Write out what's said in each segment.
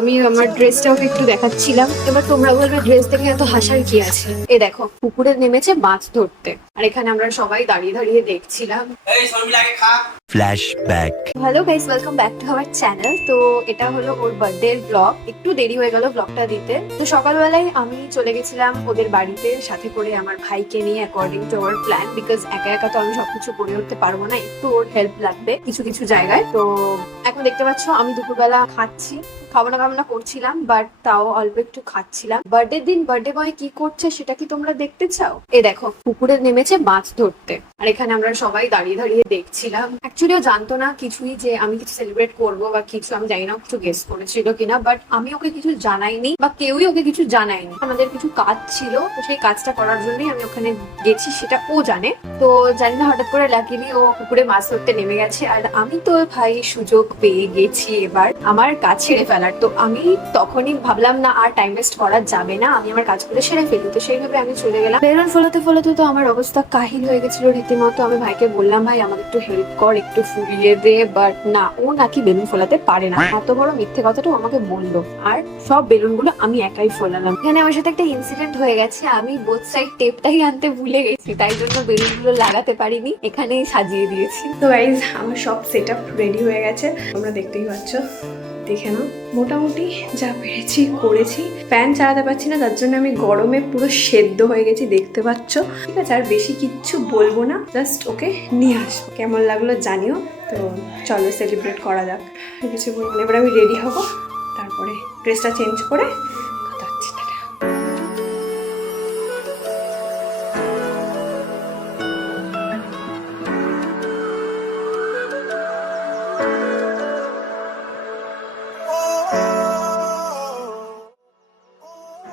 আমি আমার ড্রেসটাও একটু দেখাচ্ছিলাম। এবার তোমরা বলবে ড্রেস দেখে এত হাসার কি আছে। এ দেখো পুকুরে নেমেছে মাছ ধরতে, আর এখানে আমরা সবাই দাঁড়িয়ে দাঁড়িয়ে দেখছিলাম। Flashback. Hello guys, welcome back to our channel. তো এটা হলো ওর বার্থডে ব্লগ। একটু দেরি হয়ে গেল ব্লগটা দিতে। তো সকালবেলায় আমি চলে গেছিলাম ওদের বাড়িতে, সাথে করে আমার ভাইকে নিয়ে according to our plan, because একা একা তো আমি সবকিছু করে উঠতে পারবো না, একটু ওর হেল্প লাগবে কিছু কিছু জায়গায়। তো এখন দেখতে পাচ্ছ আমি দুপুরবেলা খাচ্ছি, খাওয়ানো খাওয়ানো করছিলাম, বাট তাও অল্প একটু খাচ্ছিলাম। বার্থডে দিন বার্থডে বয় কি করছে সেটা কি তোমরা দেখতে চাও? এ দেখো পুকুরে নেমেছে মাছ ধরতে, আর এখানে আমরা সবাই দাঁড়িয়ে দাঁড়িয়ে দেখছিলাম। অ্যাকচুয়ালি ও জানতো না কিছুই যে আমি কিছু সেলিব্রেট করবো বা কিছু, আমি জানি না কিছু গেস করেছিল কিনা, বাট আমি ওকে কিছু জানাইনি বা কেউই ওকে কিছু জানায়নি। আমাদের কিছু কাজ ছিল, তো সেই কাজটা করার জন্যই আমি ওখানে গেছি, সেটা ও জানে। তো জানি না হঠাৎ করে লাকিলি ও পুকুরে মাছ ধরতে নেমে গেছে, আর আমি তো ভাই সুযোগ পেয়ে গেছি এবার আমার কাজ ছেড়ে ফেলার। তো আমি তখনই ভাবলাম না আর টাইম ওয়েস্ট করা যাবে না, আমি আমার কাজগুলো সেরে ফেলি। তো সেইভাবে আমি চলে গেলাম। বেরোন ফলাতে ফলাতে তো আমার অবস্থা কাহিল হয়ে গেছিল রীতিমতো। আমি ভাইকে বললাম ভাই আমাকে একটু হেল্প কর, একটু ফুলিয়ে দে, বাট না, ও নাকি বেলুন ফোলাতে পারে না। এত বড় মিথ্যে কথাটা আমাকে বললো, আর সব বেলুন গুলো আমি একাই ফোলালাম। এখানে আমার সাথে একটা ইনসিডেন্ট হয়ে গেছে, আমি বোথ সাইড টেপটাই আনতে ভুলে গেছি, তাই জন্য বেলুন গুলো লাগাতে পারিনি, এখানেই সাজিয়ে দিয়েছি। তো গাইজ আমার সব সেট আপ রেডি হয়ে গেছে, তোমরা দেখতেই পাচ্ছ। দেখে নাও, মোটামুটি যা পেরেছি করেছি। ফ্যান চালাতে পারছি না, তার জন্য আমি গরমে পুরো সেদ্ধ হয়ে গেছি, দেখতে পাচ্ছ। ঠিক আছে, আর বেশি কিচ্ছু বলবো না, জাস্ট ওকে নিয়ে আসবো। কেমন লাগলো জানিও। তো চলো সেলিব্রেট করা যাক। কিছু বলবো না, এবার আমি রেডি হব, তারপরে ড্রেসটা চেঞ্জ করে কথা হচ্ছে।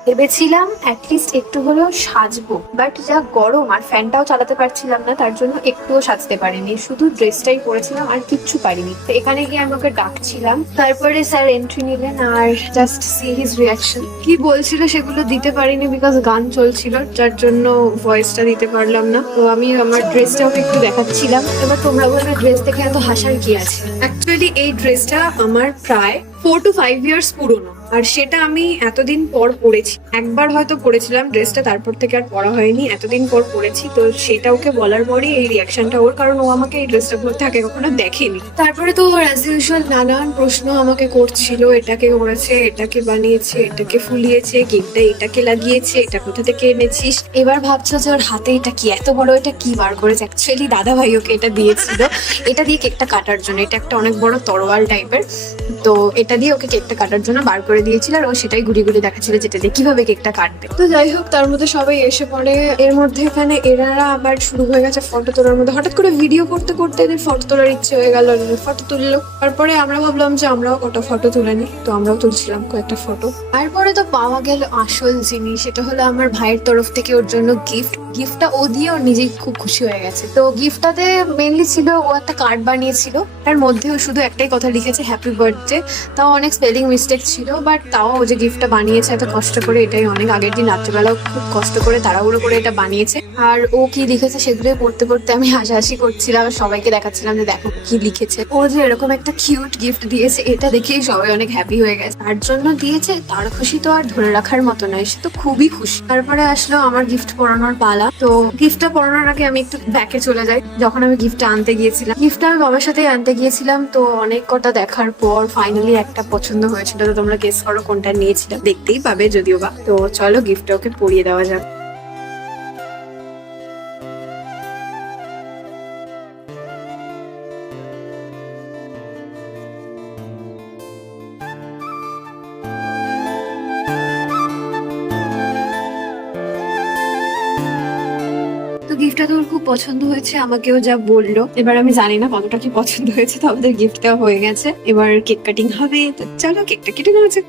ভেবেছিলাম অ্যাটলিস্ট একটু হলেও সাজবো, বাট যা গরম আর ফ্যানটাও চালাতে পারছিলাম না, তার জন্য একটুও সাজতে পারিনি, শুধু ড্রেসটাই পরেছিলাম আর কিচ্ছু পারিনি। তো এখানে গিয়ে আমি ওকে ডাকছিলাম, তারপরে স্যার এন্ট্রি নিলেন, আর জাস্ট সি হিজ রিয়াকশন। কি বলছিল সেগুলো দিতে পারিনি বিকজ গান চলছিল, যার জন্য ভয়েসটা দিতে পারলাম না। তো আমি আমার ড্রেসটাও একটু দেখাচ্ছিলাম। এবার তোমরা বলবে ড্রেস দেখে এত হাসার কি আছে। অ্যাকচুয়ালি এই ড্রেসটা আমার প্রায় 4 to 5 ইয়ার্স পুরনো, আর সেটা আমি এতদিন পর পরেছি। একবার হয়তো পরেছিলাম ড্রেসটা, তারপর থেকে আর পরা হয়নি, এতদিন পর পরেছি। তো সেটা ওকে বলার পরই এই রিয়াকশনটা ওর, কারণ ও আমাকে এই ড্রেসটা পরতে আগে কখনো দেখেনি। তারপরে তো অ্যাজ ইউজুয়াল নানান প্রশ্ন আমাকে করছিল, এটাকে করেছে, এটাকে বানিয়েছে, এটাকে ফুলিয়েছে, গিফটটা এটাকে লাগিয়েছে, এটা কোথা থেকে এনেছিস। এবার ভাবছো যে ওর হাতে এটা কি, এত বড় এটা কি বার করেছে। অ্যাকচুয়ালি দাদা ভাই ওকে এটা দিয়েছিল, এটা দিয়ে কেকটা কাটার জন্য। এটা একটা অনেক বড় তরোয়াল টাইপের, তো এটা দিয়ে ওকে কেকটা কাটার জন্য বার করে দিয়েছিল, আর ও সেটাই ঘুরি ঘুরি দেখাচ্ছিল যেটা দিয়ে কিভাবে কেকটা কাটবে। তো যাই হোক, তার মধ্যে সবাই এসে পড়ে। এর মধ্যে এখানে এনারা আবার শুরু হয়ে গেছে ফটো তোলার মধ্যে। হঠাৎ করে ভিডিও করতে করতে এদের ফটো তোলার ইচ্ছে হয়ে গেল, ফটো তুললো। তারপরে আমরা ভাবলাম যে আমরাও কটা ফটো তুলে নিই, তো আমরাও তুলছিলাম কয়েকটা ফটো। তারপরে তো পাওয়া গেল আসল জিনিস, সেটা হলো আমার ভাইয়ের তরফ থেকে ওর জন্য গিফট। গিফটটা ও দিয়ে ওর নিজেই খুব খুশি হয়ে গেছে। তো গিফটটাতে মেনলি ছিল, ও একটা কার্ড বানিয়েছিল, তার মধ্যেও শুধু একটাই কথা লিখেছে হ্যাপি বার্থডে। তাও অনেক স্পেলিং মিস্টেক ছিল, বাট তাও ও যে গিফটটা বানিয়েছে এত কষ্ট করে, এটাই অনেক। আগের দিন রাত্রেবেলাও খুব কষ্ট করে তাড়াহুড়ো করে এটা বানিয়েছে। আর ও কি লিখেছে সেগুলো পড়তে পড়তে আমি হাসাহাসি করছিলাম, আর সবাইকে দেখাচ্ছিলাম যে দেখো কি লিখেছে। ও যে এরকম একটা কিউট গিফট দিয়েছে, এটা দেখেই সবাই অনেক হ্যাপি হয়ে গেছে। তার জন্য দিয়েছে, তার খুশি তো আর ধরে রাখার মতো নয়, সে তো খুবই খুশি। তারপরে আসলো আমার গিফট পড়ানোর পালা। তো গিফটটা পড়ানোর আগে আমি একটু ব্যাকে চলে যাই। যখন আমি গিফটটা আনতে গিয়েছিলাম, গিফটটা আমি বাবার সাথে আনতে গিয়েছিলাম, তো অনেক কটা দেখার পর ফাইনালি একটা পছন্দ হয়েছিল। তো তোমরা গেস করো কোনটা নিয়েছিলাম, দেখতেই পাবে যদিও বা। তো চলো গিফটটা ওকে পরিয়ে দেওয়া যাক। তো গিফটটা তো ওর খুব পছন্দ হয়েছে, আমাকেও যা বললো। এবার আমি জানি না কতটা কি পছন্দ হয়েছে, তো আমাদের গিফটটা হয়ে গেছে, এবার কেক কাটিং হবে। তো চলো কেকটা কেটে নেওয়া যাক।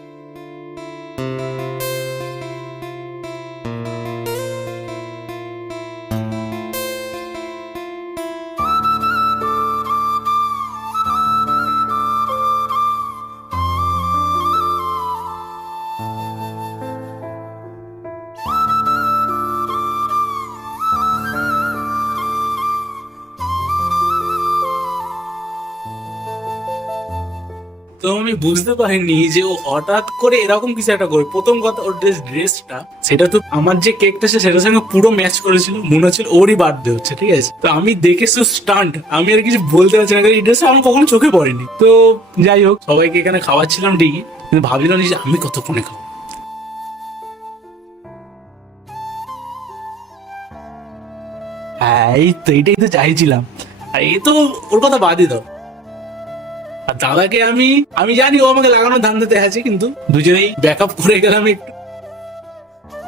তো আমি বুঝতে পারিনি যে ও হঠাৎ করে এরকম কিছু একটা করে। প্রথম কথা, ওর ড্রেসটা সেটা তো আমার যে কেকটা সেটার সঙ্গে পুরো ম্যাচ করেছিল, মনে হচ্ছিল ওরই বার্থডে হচ্ছে, ঠিক আছে। তো আমি দেখে শুধু স্টান্ট, আমি আর কিছু বলতে পারছি না, কারণ এই ড্রেসটা আমার কখনো চোখে পড়েনি। তো যাই হোক, সবাইকে এখানে খাওয়াচ্ছিলাম ঠিকই, কিন্তু ভাবছিলাম যে আমি কতক্ষণে খাবো। হ্যাঁ, এই তো এটাই তো চাইছিলাম। আর এই তো ওর কথা বাদই দাও। আর দাদাকে আমি আমি জানি ও আমাকে লাগানোর ধান্দাতে আছে, কিন্তু দুজনেই ব্যাকআপ করে গেলাম একটু।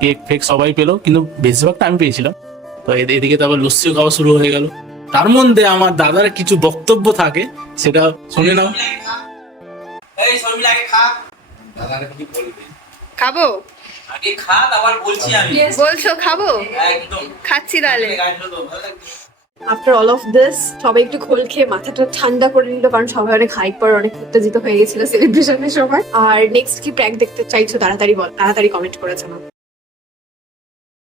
কেক ফেক সবাই পেলো, কিন্তু বেশিরভাগটা আমি পেয়েছিলাম। তো এদিকে তো আবার লস্যিও খাওয়া শুরু হয়ে গেল। তার মধ্যে আমার দাদার কিছু বক্তব্য থাকে, সেটা শুনে নাও। এই শর্মিলা আগে খা। দাদারা কি বলবে? খাবো? আগে খা, তারপর বলছি আমি। বলছো খাবো? একদম। খাচ্ছি তাহলে। গাইড তো ভালো লাগবে। আফটার অল অফ দিস সবাই একটু খোল খেয়ে মাথাটা ঠান্ডা করে নিল, কারণ সবাই অনেক হাইপার, অনেক উত্তেজিত হয়ে গেছিল সেলিব্রেশনের সময়। আর নেক্সট কি প্র্যাঙ্ক দেখতে চাইছো তাড়াতাড়ি বল, তাড়াতাড়ি কমেন্ট করে জানাও।